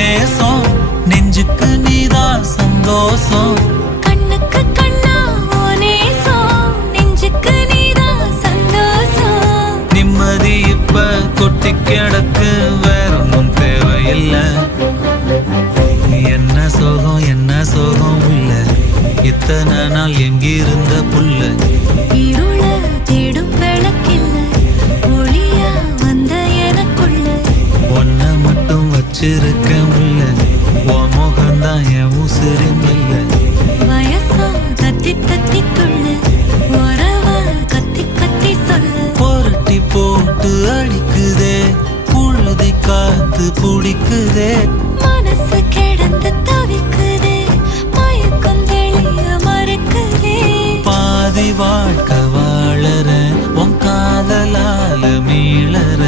நேசம் நெஞ்சுக்கு நீதான் சந்தோஷம் கண்ணுக்கு கண்ணா ஓ நேசம் நெஞ்சுக்கு நீதான் சந்தோஷம் நிம்மதி இப்ப கொட்டி கிடக்கு வேற ஒன்றும் தேவையில்லை என்ன சோகம் உள்ள இத்தனை நாள் எங்கிருந்த புல்ல இருள தேடும் விளக்கில்ல ஒளியா வந்த எனக்குள்ள ஒன்ன மட்டும் வச்சிருக்க உள்ள உன் முகம்தான் என் உசிரின் இல்ல வயசா தத்தி தத்தி துள்ள உறவ கத்தி கத்தி சொல்ல புரட்டி போட்டு அடிக்குதே புழுதி காத்து பிடிக்குதே மனசு கிடந்து தவிக்குதே மயக்கம் தெளிய மறுக்குதே பாதி வாழ்க்கை வாழற உன் காதலால மீளற